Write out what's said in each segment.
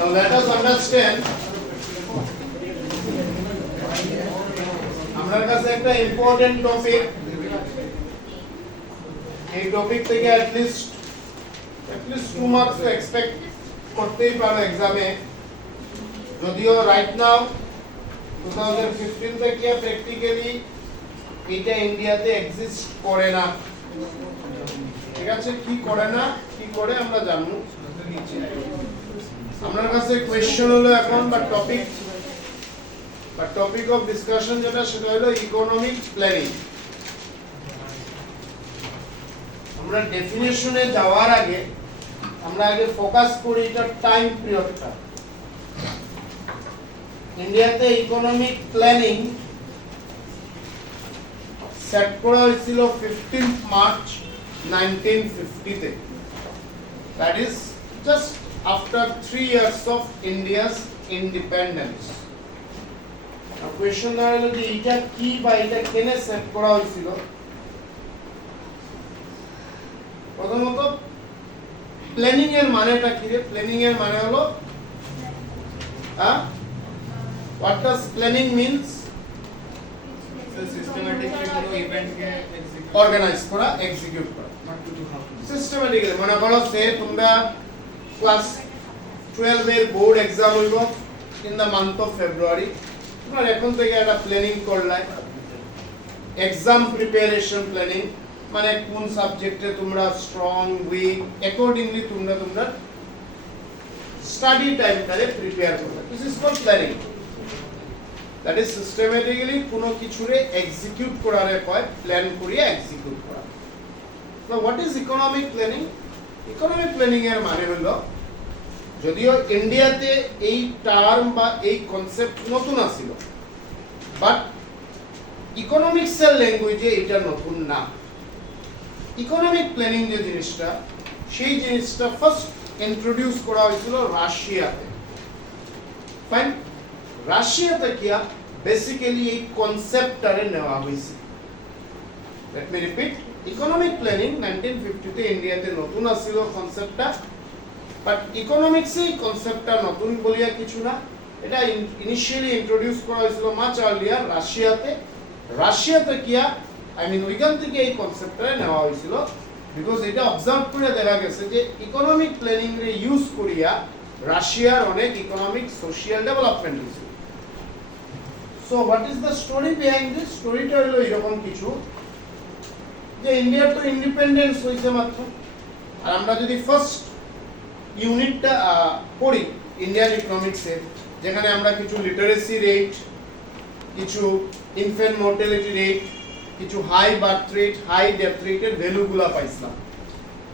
Now let us understand আমার কাছে একটা ইম্পর্টেন্ট টপিক, এই টপিক থেকে at least 2 মার্কস এক্সপেক্ট করতেই পারো এক্সামে, যদিও রাইট নাও 2015 থেকে প্র্যাকটিক্যালি এটা ইন্ডিয়াতে এক্সিস্ট করে না। ঠিক আছে, কি করে না কি করে আমরা জানবো। আমার কাছে কোশ্চেন হলো এখন বা টপিক অফ ডিসকাশন যেটা সেটা হলো ইকোনমিক প্ল্যানিং। আমরা ডেফিনেশনে যাওয়ার আগে আমরা আগে ফোকাস করি এটা টাইম পিরিয়ডটা। ইন্ডিয়াতে ইকোনমিক প্ল্যানিং সেট করা হয়েছিল 15th মার্চ 1950 তে। That is just after 3 years of India's independence. Question হলো যে এটা কি বা এটা কেন সেট করা হয়েছিল। প্রথমত প্ল্যানিং এর মানেটা কি রে? প্ল্যানিং এর মানে হলো what does planning means? Systematically কোনো ইভেন্টকে অর্গানাইজ করা, এক্সিকিউট করা। সিস্টেম্যাটিক্যালি মনে করো সে তোমরা ক্লাস 12 এর বোর্ড এক্সাম হইব in the month of February. তোমরা এখন থেকে একটা প্ল্যানিং করলাই, এক্সাম প্রিপারেশন প্ল্যানিং, মানে কোন সাবজেক্টে তোমরা স্ট্রং উইক অ্যাকর্ডিংলি তোমরা স্টাডি টাইমটারে প্রিপেয়ার করবে। This is called planning. That is systematically কোনো কিছুরে এক্সিকিউট করারে কয় প্ল্যান করিয়া এক্সিকিউট করা। Now what is economic planning? Economic planning এর মানে হলো, যদিও ইন্ডিয়াতে এই টার্ম বা এই কনসেপ্ট নতুন আছিল, বাট ইকোনমিক্সের ল্যাঙ্গুয়েজে এটা নতুন না। ইকোনমিক প্ল্যানিং যে জিনিসটা, সেই জিনিসটা ফার্স্ট ইন্ট্রোডিউস করা হয়েছিল রাশিয়াতে। ফাইন, রাশিয়াতে কিয়া বেসিক্যালি এই কনসেপ্টটারে নেওয়া হয়েছে। Let me repeat, economic planning 1950 তে ইন্ডিয়াতে নতুন আছিল কনসেপ্টটা, বাট ইকোনমিক্সে এই কনসেপ্টটা নতুন বলিয়া কিছু না। এটা ইনিশিয়ালি ইন্ট্রোডিউস করা হয়েছিল মাচ আর্লিয়ার রাশিয়াতে। রাশিয়াতে কিয়া ওইখান থেকে এই কনসেপ্টটা নেওয়া হয়েছিল, বিকজ এটা অবজার্ভ করে দেখা গেছে যে ইকোনমিক প্ল্যানিং রে ইউজ করিয়া রাশিয়ার অনেক ইকোনমিক সোশিয়াল ডেভেলপমেন্ট হয়েছে। So what is the story behind this? স্টোরিটা হলো এরকম কিছু যে ইন্ডিয়ার তো ইন্ডিপেন্ডেন্স হয়েছে মাত্র, আর আমরা যদি ফার্স্ট ইউনিটটা পড়ি ইন্ডিয়ান ইকোনমিক্সে, যেখানে আমরা কিছু লিটারেসি রেট, কিছু ইনফ্যান্ট মর্টালিটি রেট, কিছু high birth rate, high death রেটের ভ্যালুগুলা পাইছিলাম,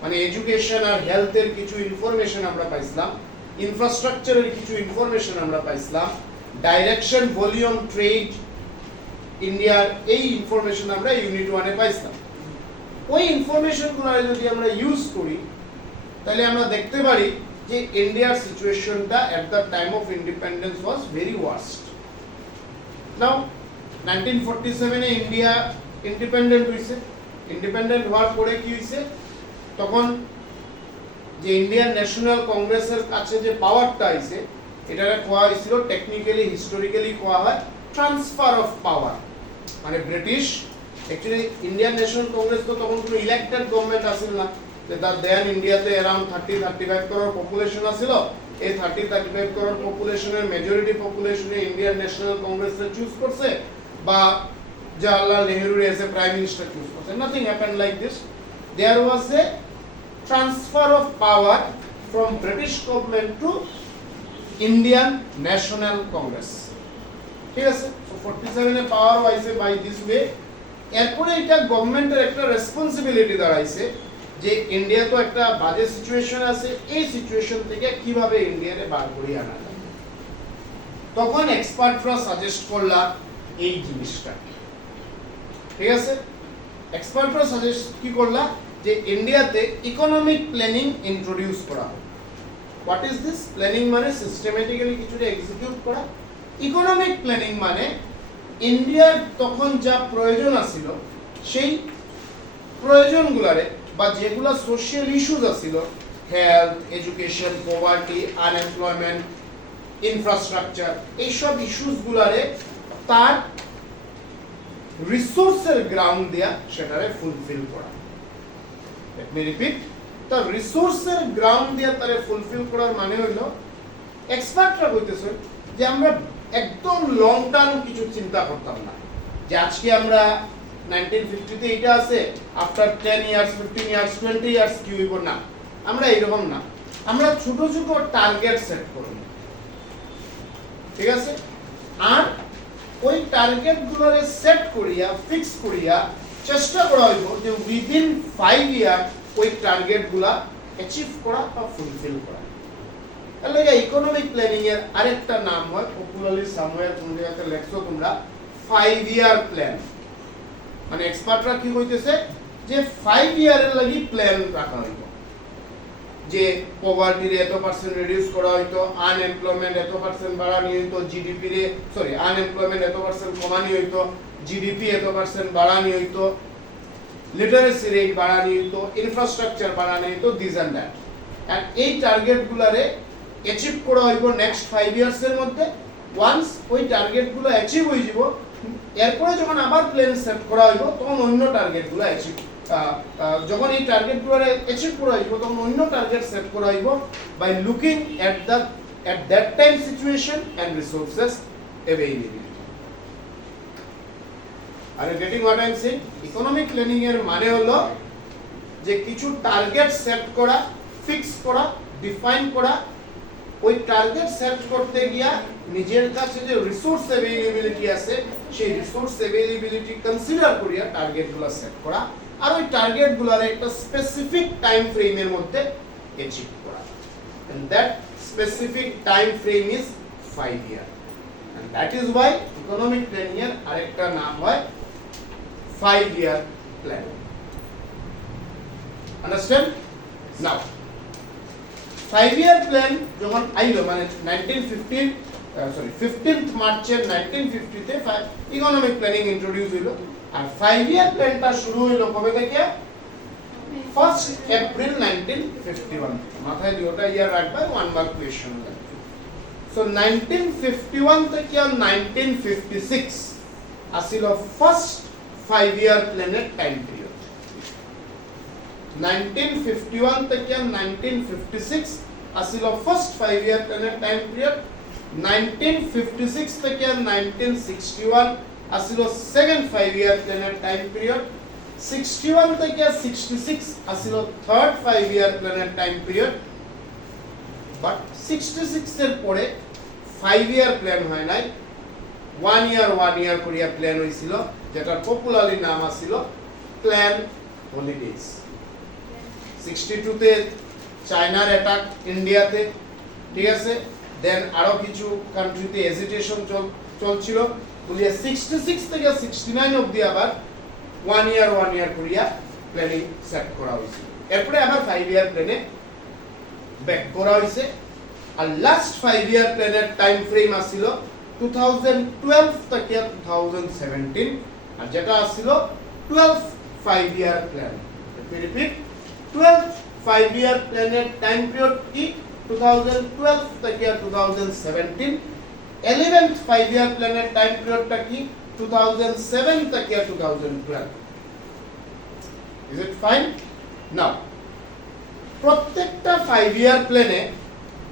মানে এডুকেশন আর হেলথের কিছু ইনফরমেশন আমরা পাইছিলাম, ইনফ্রাস্ট্রাকচারের কিছু ইনফরমেশন আমরা পাইছিলাম, ডাইরেকশন, ভলিউম, ট্রেড ইন্ডিয়ার এই ইনফরমেশন আমরা ইউনিট 1 এ পাইছিলাম। ওই ইনফরমেশনগুলো যদি আমরা ইউজ করি তাহলে আমরা দেখতে পারি যে ইন্ডিয়ার সিচুয়েশনটা at the time of independence was very worst. Now 1947 A India independent হইছে। ইন্ডিপেন্ডেন্ট হওয়ার পরে কি হইছে, তখন যে ইন্ডিয়ান ন্যাশনাল কংগ্রেসের কাছে যে পাওয়ারটা আইছে, এটাকে কোয়া হয়েছিল, টেকনিক্যালি হিস্টোরিক্যালি কোয়া হয় ট্রান্সফার অফ পাওয়ার। মানে British actually Indian National Congress তো তখন কোনো ইলেক্টেড গভর্নমেন্ট আসিল না, যে তার দেন ইন্ডিয়াতে অ্যারাউন্ড 30-35 করোড় পপুলেশন আছিল। এই 30-35 করোড় পপুলেশনের মেজরিটি পপুলেশনে ইন্ডিয়ান ন্যাশনাল কংগ্রেসে চুজ করছে, বা Jawaharlal Nehru as a prime minister choose করছে। Nothing happened like this. There was a transfer of power from British government to Indian National Congress. ঠিক আছে, সো 47 এ পাওয়ার ওয়াইছে বাই দিস ওয়ে। এরপরে এটা গভর্নমেন্টের একটা রেসপন্সিবিলিটি দাঁড়াইছে যে ইন্ডিয়া তো একটা বাজে সিচুয়েশন আছে, এই সিচুয়েশন থেকে কিভাবে ইন্ডিয়ারে বার করিয়ে আনা যায়। তখন এক্সপার্টরা সাজেস্ট করলা এই জিনিসটা। ঠিক আছে, এক্সপার্টরা সাজেস্ট কি করলা যে ইন্ডিয়াতে ইকোনমিক প্ল্যানিং ইন্ট্রোডিউস করা হয়। What is this? প্ল্যানিং মানে সিস্টেম্যাটিক্যালি কিছুটা এক্সিকিউট করা। ইকোনমিক প্ল্যানিং মানে ইন্ডিয়ার তখন যা প্রয়োজন আছিল, সেই প্রয়োজনগুলারে বা যেগুলা সোশ্যাল ইস্যুজ আছিল health, education, poverty, unemployment, infrastructure, এইসব ইস্যুসগুলারে তার রিসোর্সের গ্রাউন্ড দিয়া সেটারে ফুলফিল করা। লেট মি রিপিট, তার রিসোর্সের গ্রাউন্ড দিয়া তারে ফুলফিল করার মানে হইল এক্সপার্টরা কইতেছে যে আমরা একদম লং টার্ম কিছু চিন্তা করতাম না, যে আজকে আমরা 1950 তে এটা আছে, আফটার 10 ইয়ার্স, 15 ইয়ার্স, 20 ইয়ার্স কি হইব না, আমরা এরকম না, আমরা ছোট ছোট টার্গেট সেট করব, ঠিক আছে? আর ওই টার্গেট গুলোরে সেট করিয়া ফিক্স করিয়া চেষ্টা করা হইব যে উইদিন 5 ইয়ার ওই টার্গেট গুলা অ্যাচিভ করা বা ফুলফিল করা। এর লাগি ইকোনমিক প্ল্যানিং এর আরেকটা নাম হয়, পপুলারলি সামওয়্যার কোন জায়গাতে লেখছো তোমরা, 5 ইয়ার প্ল্যান। মানে এক্সপার্টরা কি কইতেছে যে 5 ইয়ারের লাগি প্ল্যান রাখা হইব, যে পভার্টি রে এত পার্সেন্ট রিডিউস করা হইতো, আনএমপ্লয়মেন্ট এত পার্সেন্ট বাড়ানি হইতো, জিডিপি রে আনএমপ্লয়মেন্ট এত পার্সেন্ট কমানি হইতো, জিডিপি এত পার্সেন্ট বাড়ানি হইতো, লিটারেসি রেট বাড়ানি হইতো, ইনফ্রাস্ট্রাকচার বাড়ানি হইতো, দিস এন্ড দ্যাট। আর এই টার্গেট গুলারে অ্যাচিভ করা হইব নেক্সট 5 ইয়ার্স এর মধ্যে। ওয়ান্স ওই টার্গেট গুলো অ্যাচিভ হয়ে যাব, এরপরে যখন আবার প্ল্যান সেট করা হইব তখন অন্য টার্গেট গুলো অ্যাচিভ, যখন এই টার্গেট গুলো অ্যাচিভ করা হইব তখন অন্য টার্গেট সেট করা হইব by looking at that time situation and resources availability. আর getting what I am saying, economic planning এর মানে হলো যে কিছু টার্গেট সেট করা, ফিক্স করা, ডিফাইন করা, ওই টার্গেট সেট করতে গিয়া নিজের কাছে যে রিসোর্স অ্যাভেইলেবিলিটি আছে সেই রিসোর্স অ্যাভেইলেবিলিটি কনসিডার করিয়া টার্গেটগুলো সেট করা, আর ওই টার্গেটগুলোর একটা স্পেসিফিক টাইম ফ্রেমের মধ্যে অ্যাচিভ করা। and that specific time frame is 5 year, and that is why economic planning এর আরেকটা নাম হয় 5 year plan. Understand? Now 5 year plan যখন আইলো, মানে 15th মার্চের 1950 তে ইকোনমিক প্ল্যানিং ইন্ট্রোডিউস হইলো। আর 5 ইয়ার প্ল্যানটা শুরু হইলো কবে থেকে? 1st April 1951। মাথায় দুটো ইয়ার রাখবে, 1 মার্ক কোয়েশ্চন হবে। সো 1951 থেকে 1956 আসিল ফার্স্ট 5 ইয়ার প্ল্যানের টাইম পিরিয়ড। 1951 থেকে 1956 আসিল ফার্স্ট 5 ইয়ার প্ল্যানের টাইম পিরিয়ড। 1956 থেকে 1961 আসিল সেকেন্ড 5 ইয়ার প্ল্যানের টাইম পিরিয়ড। 61 থেকে 66 আসিল থার্ড 5 ইয়ার প্ল্যানের টাইম পিরিয়ড। বাট 66 এর পরে 5 ইয়ার প্ল্যান হয় নাই, 1 ইয়ার করিয়া প্ল্যান হইছিল, যেটা পপুলারলি নাম আছিল প্ল্যান হলিডেজ। 62 তে চায়নার অ্যাটাক ইন্ডিয়াতে, ঠিক আছে, দেন আরো কিছু কান্ট্রিতে হেজিটেশন চলছিল, বুঝিয়া 66 থেকে 69 অবধি আবার 1 ইয়ার করিয়া প্ল্যানিং সেট করা হয়েছে। এরপরে আবার 5 ইয়ার প্ল্যানে ব্যাক করা হয়েছে। আর লাস্ট 5 ইয়ার প্ল্যানের টাইম ফ্রেম আসছিল 2012 থেকে 2017, আর যেটা আসছিল 12th 5 year plan. Repeat, 12th 5 ইয়ার প্ল্যানের টাইম পিরিয়ড কি? 2012 থেকে 2017। 11th 5 ইয়ার প্ল্যানের টাইম পিরিয়ডটা কি? 2007 থেকে 2012। Is it fine? Now, প্রত্যেকটা 5 ইয়ার প্ল্যানে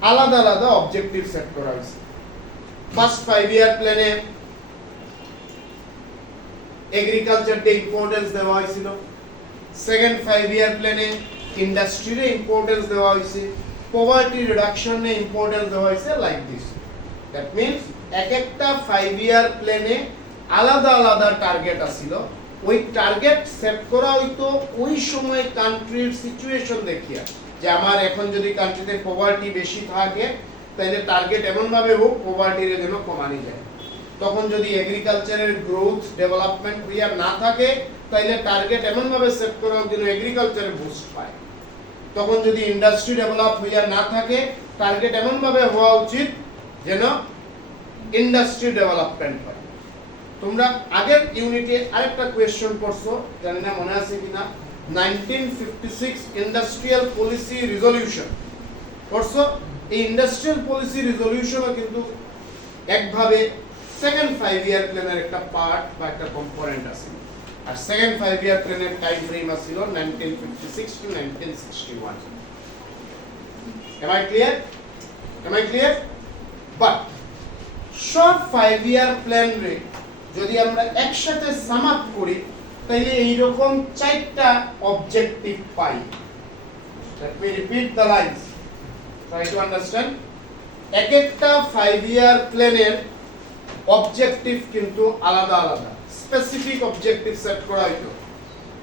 আলাদা আলাদা অবজেক্টিভ সেট করা হয়েছে। ফার্স্ট 5 ইয়ার প্ল্যানে এগ্রিকালচারতে ইম্পর্টেন্স দেওয়া হয়েছিল। সেকেন্ড 5 ইয়ার প্ল্যানে ইন্ডাস্ট্রিতে ইম্পর্টেন্স দেওয়া হয়েছে, পভার্টি রিডাকশনে ইম্পর্টেন্স দেওয়া হয়েছে, লাইক দিস। দ্যাট মিন্স এক একটা 5 ইয়ার প্ল্যানে আলাদা আলাদা টার্গেট আছিল। ওই টার্গেট সেট করা হইতো ওই সময় কান্ট্রির সিচুয়েশন দেখিয়া, যে আমার এখন যদি কান্ট্রিতে পভার্টি বেশি থাকে তাহলে টার্গেট এমন ভাবে হোক পভার্টির যেন কমানো যায়। তখন যদি এগ্রিকালচারের গ্রোথ ডেভেলপমেন্ট হইয়া না থাকে তাহলে টার্গেট এমন ভাবে সেট করা হোক যেন এগ্রিকালচারে বুস্ট পায়। তখন যদি ইন্ডাস্ট্রি ডেভেলপ হইয়া না থাকে টার্গেট এমন ভাবে হওয়া উচিত যেন ইন্ডাস্ট্রি ডেভেলপমেন্ট হয়। তোমরা আগের ইউনিটে আরেকটা কোয়েশ্চন করছো, জানি না মনে আছে কিনা, 1956 ইন্ডাস্ট্রিয়াল পলিসি রেজলিউশন করছো। এই ইন্ডাস্ট্রিয়াল পলিসি রেজলিউশনও কিন্তু একভাবে সেকেন্ড 5 ইয়ার প্ল্যানের একটা পার্ট বা একটা কম্পোনেন্ট আছে। আর সেকেন্ড 5 ইয়ার প্ল্যানের টাইম ফ্রেম ছিল 1956 to 1961। Am I clear? Am I clear? But সব 5 ইয়ার প্ল্যান রে যদি আমরা একসাথে সাম আপ করি তাহলে এইরকম 4টা objective pi. Let me repeat the lines. Try to understand. এক একটা 5 ইয়ার প্ল্যানের অবজেক্টিভ কিন্তু আলাদা আলাদা, স্পেসিফিক অবজেক্টিভ সেট করা হইতো।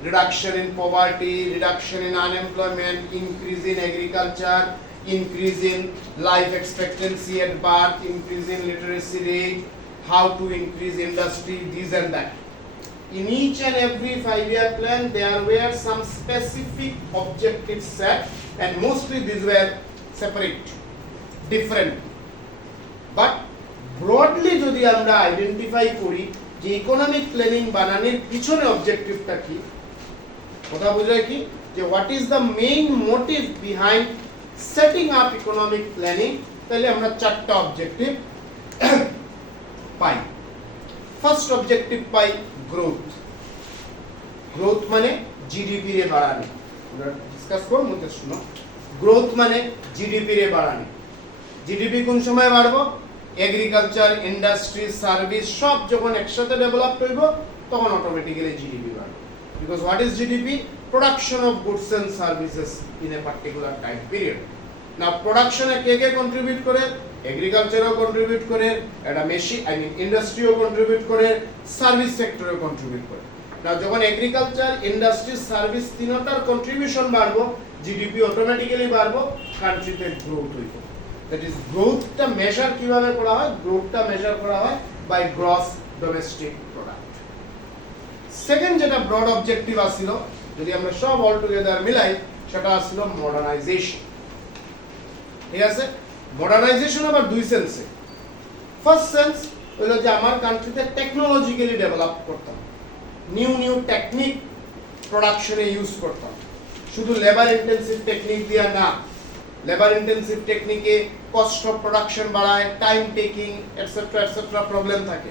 Reduction in poverty, reduction in unemployment, increase in agriculture, increase in life expectancy at birth, increase in literacy rate, how to increase industry, this and that. In each and every 5-year plan, there were some specific objectives set, and mostly these were separate, different. But broadly, যদি আমরা identify করি যে economic planning বানানোর পিছনে objectiveটা কি, কথা বোঝায় কি যে what is the main motive behind setting up economic planning, তাহলে আমরা 4টা অবজেক্টিভ পাই। ফার্স্ট অবজেক্টিভ পাই গ্রোথ। গ্রোথ মানে জিডিপি রে বাড়ানো। আমরা ডিসকাস করব, মতে শুনো। গ্রোথ মানে জিডিপি রে বাড়ানো। জিডিপি কোন সময় বাড়বো? এগ্রিকালচার, ইন্ডাস্ট্রি, সার্ভিস সব যখন একসাথে ডেভেলপ হইব তখন অটোমেটিক্যালি জিডিপি বাড়বে। Because what is GDP? Production of goods and services in a particular time period. Now production A K K contribute করে? এগ্রিকালচারও কন্ট্রিবিউট করে, এটা ইন্ডাস্ট্রিও কন্ট্রিবিউট করে, সার্ভিস সেক্টরও কন্ট্রিবিউট করে। নাও যখন এগ্রিকালচার, ইন্ডাস্ট্রি, সার্ভিস তিনটার কন্ট্রিবিউশন বাড়বো, জিডিপি অটোমেটিক্যালি বাড়বো, কান্ট্রিতে গ্রোথ হইব। দ্যাট ইজ গ্রোথটা মেজার কিভাবে করা হয়? গ্রোথটা মেজার করা হয় by gross domestic product. Second যেটা ব্রড অবজেক্টিভ আছিল, যদি আমরা সব অল টুগেদার মিলাই, সেটা ছিল মডার্নাইজেশন। ঠিক আছে? মডার্নাইজেশন আবার দুই সেন্সে। ফার্স্ট সেন্স হলো যে আমার কান্ট্রিতে টেকনোলজিক্যালি ডেভেলপ করতাম, নিউ টেকনিক প্রোডাকশনে ইউজ করতাম। শুধু লেবার ইন্টেন্সিভ টেকনিক দিয়া না, লেবার ইন্টেন্সিভ টেকনিকে কস্ট অফ প্রোডাকশন বাড়ায়, টাইম টেকিং এটসেট্রা প্রবলেম থাকে।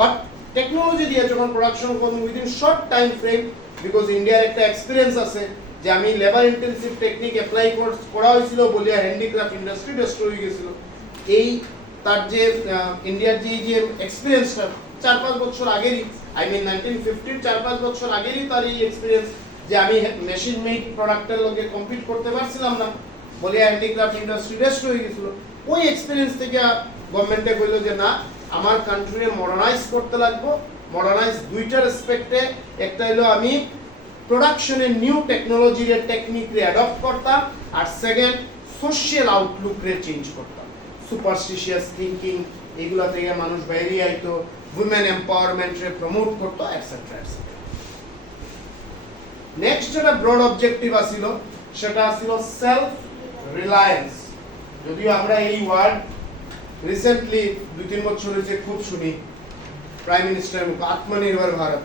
বাট টেকনোলজি দিয়ে যখন প্রোডাকশন করব within short time frame, because ইন্ডিয়ার একটা এক্সপিরিয়েন্স আছে যে আমি লেবার ইন্টেন্সিভ টেকনিক অ্যাপ্লাই করা হয়েছিল বলে হ্যান্ডিক্রাফট ইন্ডাস্ট্রি ডেস্ট্রয় হয়ে গেছিল। এই তার যে ইন্ডিয়ার যে এক্সপিরিয়েন্সটা 4-5 বছর আগেরই, 1950 4-5 বছর আগেরই তার এই এক্সপিরিয়েন্স যে আমি মেশিন মেড প্রোডাক্টের লগে কম্পিট করতে পারছিলাম না বলে হ্যান্ডিক্রাফট ইন্ডাস্ট্রি ডেস্ট্রয় হয়ে গেছিল। ওই এক্সপিরিয়েন্স থেকে গভর্নমেন্টে কইলো যে না, আমার কান্ট্রিকে মডার্নাইজ করতে লাগবো। মডার্নাইজ দুইটা রেসপেক্টে, একটা হলো আমি প্রোডাকশনে নিউ টেকনোলজি রে টেকনিক রে অ্যাডপ্ট করতাম, আর সেকেন্ড সোশ্যাল আউটলুক রে চেঞ্জ করতাম। সুপারস্টিশিয়াস থিংকিং এগুলা থেকে মানুষ বাইরে আইতো, উইমেন এম্পাওয়ারমেন্ট রে প্রমোট করতো, এটসেট্রা এটসেট্রা। নেক্সট যেটা ব্রড অবজেক্টিভ আছিল সেটা ছিল সেলফ রিলায়েন্স। যদিও আমরা এই ওয়ার্ড রিসেন্টলি 2-3 বছর হয়েছে খুব শুনি, প্রাইম মিনিস্টারের মুখে আত্মনির্ভর ভারত,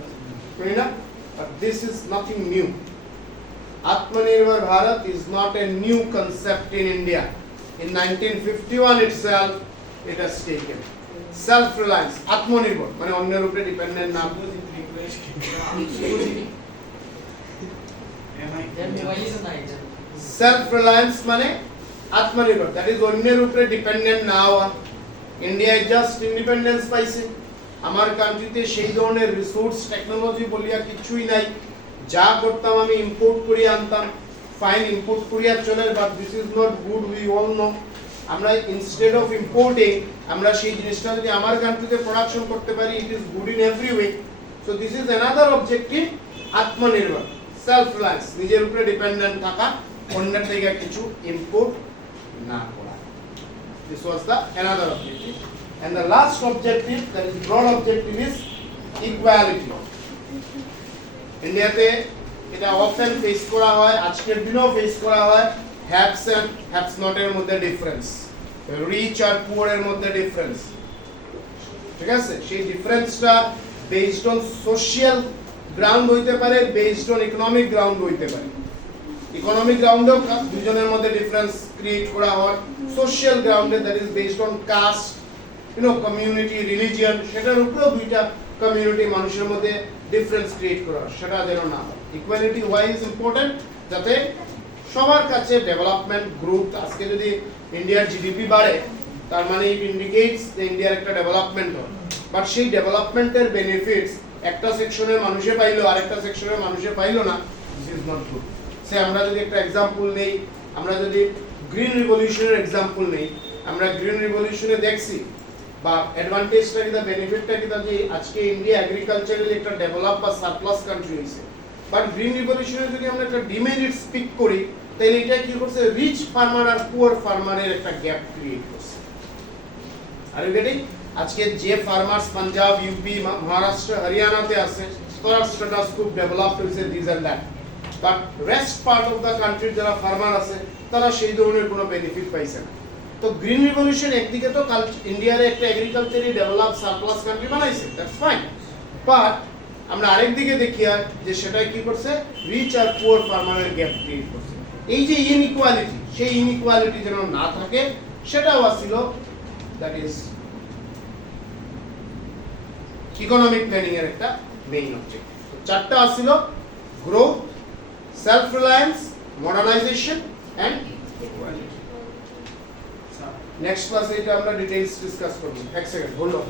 শুনি না? But this is nothing new. Atmanirbhar Bharat is not a new concept in India. In 1951 itself, it has taken self-reliance. Atmanirbhar, মানে অন্যের উপরে ডিপেন্ডেন্ট না। Self-reliance মানে আত্মনির্ভর, that is অন্যের উপরে ডিপেন্ডেন্ট না হওয়া। ইন্ডিয়ায় জাস্ট ইন্ডিপেন্ডেন্স পাইছে, আমার কান্ট্রিতে সেই ধরনের রিসোর্স টেকনোলজি বলিয়া কিছুই নাই। যা করতাম আমি ইম্পোর্ট করে আনতাম। ফাইন, ইম্পোর্ট করিয়া চলে, but this is not good, we all know. আমরা ইনস্টেড অফ ইম্পোর্টিং আমরা সেই জিনিসটা যদি আমার কান্ট্রিতে প্রোডাকশন করতে পারি, it is good in every way. So this is another objective, আত্মনির্ভর, সেলফ রিলায়েন্স, নিজের উপরে ডিপেন্ডেন্ট থাকা, অন্যের থেকে কিছু ইম্পোর্ট না করা। This was the another objective. And the last objective, that is broad objective, is equality. ইন্ডিয়াতে এটা অফেন ফেস করা হয়, আজকের দিনেও ফেস করা হয়। হ্যাভস এন্ড হ্যাভস নট এর মধ্যে ডিফারেন্স, রিচ আর পুয়ার এর মধ্যে ডিফারেন্স। ঠিক আছে? সেই ডিফারেন্সটা বেসড অন সোশ্যাল গ্রাউন্ড হইতে পারে বেসড অন ইকোনমিক গ্রাউন্ড হইতে পারে, ইকোনমিক গ্রাউন্ডেও দুজনের মধ্যে ডিফারেন্স ক্রিয়েট করা হয়, সোশ্যাল গ্রাউন্ডে that is based on caste, community, religion, সেটার উপরেও দুইটা কমিউনিটি মানুষের মধ্যে ডিফারেন্স ক্রিয়েট করা হয়, সেটা যেন না হয়। ইকুয়ালিটি ওয়াই ইজ ইম্পর্টেন্ট, যাতে সবার কাছে ডেভেলপমেন্ট গ্রোথ, আজকে যদি ইন্ডিয়ার জিডিপি বাড়ে তার মানে ইট ইন্ডিকেটস যে ইন্ডিয়ার একটা ডেভেলপমেন্ট হয়, বাট সেই ডেভেলপমেন্টের বেনিফিটস একটা সেকশনের মানুষে পাইলো আরেকটা সেকশনের মানুষে পাইলো না, দিস ইজ নট গুড। সে আমরা যদি একটা এক্সাম্পল নেই, আমরা যদি গ্রিন রিভলিউশনের এক্সাম্পল নেই, আমরা গ্রিন রিভলিউশনে দেখছি বা অ্যাডভান্টেজটা কিনা বেনিফিটটা কিনা যে আজকে ইন্ডিয়া এগ্রিকালচারালি একটা ডেভেলপ বা সারপ্লাস কান্ট্রি হয়েছে, বাট গ্রিন রিভলিউশনে যদি আমরা একটা ডিমেরিট স্পিক করি তাহলে এটা কি করছে, রিচ ফার্মার আর পুয়ার ফার্মারের একটা গ্যাপ ক্রিয়েট করছে। আর গেটিং আজকে যে ফার্মার্স পাঞ্জাব, ইউপি, মহারাষ্ট্র, হরিয়ানাতে আছে তারা স্ট্যাটাস খুব ডেভেলপড হয়েছে, this and that, but rest part of the কান্ট্রির যারা ফার্মার আছে তারা সেই ধরনের কোনো বেনিফিট পাইছে না। তো গ্রিন রিভলিউশন একদিকে তো ইন্ডিয়ারে একটা এগ্রিকালচারি ডেভেলপ সারপ্লাস কান্ট্রি বানাইছে, দ্যাটস ফাইন, বাট আমরা আরেক দিকে দেখি আর যে সেটাই কি করছে, রিচ আর পুয়ার ফার্মারের গ্যাপ ক্রিয়েট করছে। এই যে ইনইকুয়ালিটি, সেই ইনইকুয়ালিটি যেন না থাকে সেটাও আসছিল, দ্যাট ইজ ইকোনমিক প্ল্যানিং এর একটা মেইন অবজেক্ট। চারটা আসছিল, growth, self reliance, modernization and equality. Next ক্লাসে এটা আমরা ডিটেইলস ডিসকাস করব। এক সেকেন্ড হোল্ড অন।